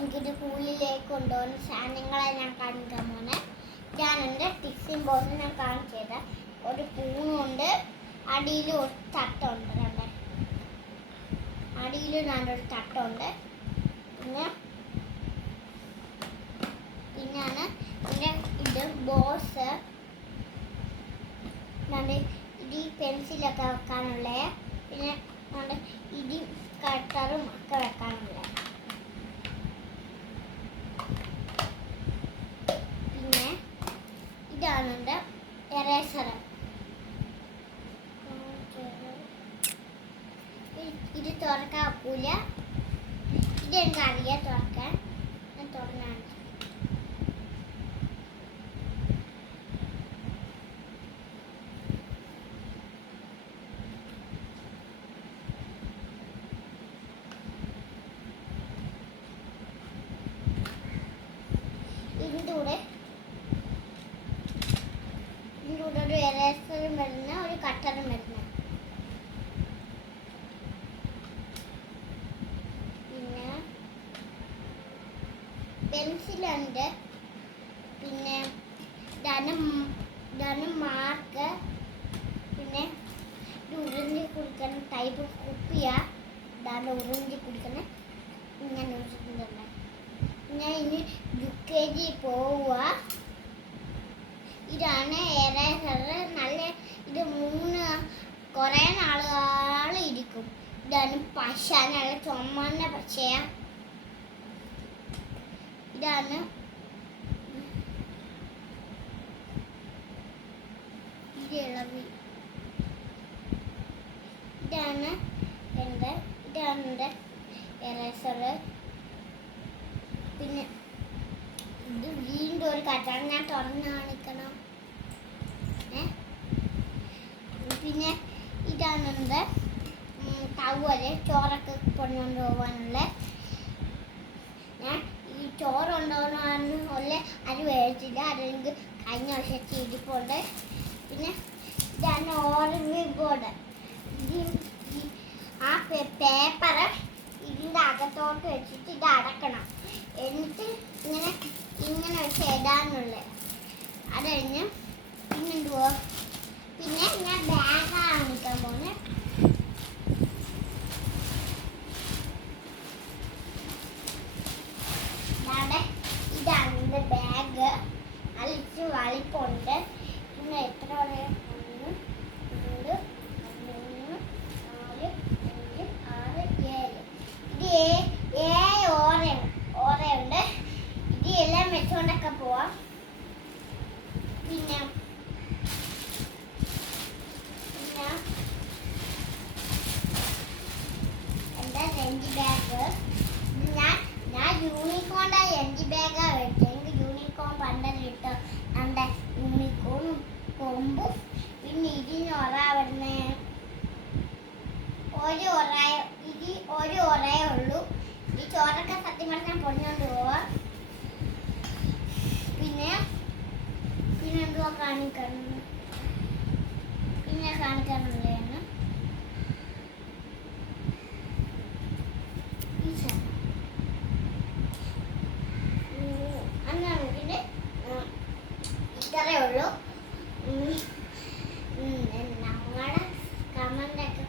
എനിക്കിത് സ്കൂളിലേക്ക് കൊണ്ടുപോകുന്ന സാധനങ്ങളെ ഞാൻ കാണിക്കാൻ പോണേ. ഇതാണ് എൻ്റെ ടിക്സിൻ ബോക്സ് ഞാൻ കാണിച്ചത്. ഒരു പൂണുണ്ട്, അടിയിൽ ഒരു തട്ടുണ്ട്. രണ്ട് അടിയിൽ നല്ലൊരു തട്ടുണ്ട്. പിന്നാണ് പിന്നെ ഇത് ബോക്സ്. ഇത് പെൻസിലൊക്കെ വെക്കാനുള്ള, പിന്നെ ഇത് കട്ടറും ഒക്കെ വെക്കാനുള്ള. പിന്നെ ഇതാണ് എൻ്റെ എറേസർ. ഇത് തുറക്കാൻ ഒക്കില്ല. ഇതെനിക്കറിയാം തുറക്കാൻ. ഞാൻ തുറന്നാണ്. ഇതിൻ്റെ കൂടെ ഒരു എറേസറും വരുന്ന, ഒരു കട്ടറും വരുന്ന. പിന്നെ പെൻസിലുണ്ട്. പിന്നെ ഇതാണ് മാർക്ക്. പിന്നെ ഇത് ഉറിഞ്ചി കുടിക്കുന്ന ടൈപ്പ് കുപ്പിയാ. ഇതാണ് ഉറിഞ്ചി കുടിക്കുന്ന. ഇങ്ങനെ വെച്ചിട്ടുണ്ട്. ഞാൻ ഇനി UKG പോവുക. ഇതാണ് എറേസർ. നല്ല ഇത് കുറേ നാളുകൾ ഇരിക്കും. ഇതാണ് പശ, നല്ല ചുമന്ന പശയാ. ഇതാണ് ഇളവി. ഇതാണ് എൻ്റെ എറേസർ. പിന്നെ ഇത് വീണ്ടും ഒരു കട്ടാണ്. ഞാൻ തുറന്ന് കാണിക്കണം. പിന്നെ ഇതാണ് എൻ്റെ ടവല്, ചോറൊക്കെ കൊണ്ടുകൊണ്ട് പോകാനുള്ള. ഞാൻ ഈ ചോറ് കൊണ്ടുപോകണമെന്നുള്ള അരി മേടിച്ചില്ല. അതെനിക്ക് കഴിഞ്ഞ വർഷത്തെ ഇരിപ്പുണ്ട്. പിന്നെ ഇതാണ് ഓറഞ്ച് ബോർഡ്. ആ പേപ്പർ ഇതിൻ്റെ അകത്തോട്ട് വെച്ചിട്ട് ഇത് അടക്കണം. എന്നിട്ട് ഇങ്ങനെ വെച്ച് ഇടാനുള്ളത്. അത് കഴിഞ്ഞ് പിന്നെന്തുവോ, പിന്നെ ഞാൻ ബാഗാണ് കാണിക്കാൻ പോകുന്നത്. ഇതാണ് എൻ്റെ ബാഗ്. അലിച്ച് വലിപ്പുണ്ട്. പിന്നെ എത്ര 1 2 3 4 5 6 7. ഇത് 7 ഓറയുണ്ട്. ഇത് എല്ലാം വെച്ചുകൊണ്ടൊക്കെ പോവാം. പിന്നെ എന്താ ലഞ്ച് ബാഗ്. ഞാൻ യൂണിക്കോണിൻ്റെ ലഞ്ച് ബാഗാണ് വെച്ചത്. എനിക്ക് യൂണിക്കോൺ പണ്ടല്ലിട്ട് എൻ്റെ യൂണിക്കോണും കൊമ്പും. പിന്നെ ഇതിന് വരുന്ന ഒരു ഒറയേ ഉള്ളൂ. ഈ ചോറൊക്കെ സത്യം പറഞ്ഞാൽ പൊടിഞ്ഞോണ്ട് പോവാം. പിന്നെ എന്തുവാ കാണിക്കാനുള്ളതാണ്. ഇത്രയേ ഉള്ളൂ. ഞങ്ങളുടെ കമൻ്റൊക്കെ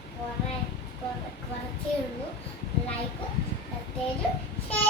കുറച്ചേ ഉള്ളൂ. ലൈക്കും സബ്സ്ക്രൈബും ഷെയർ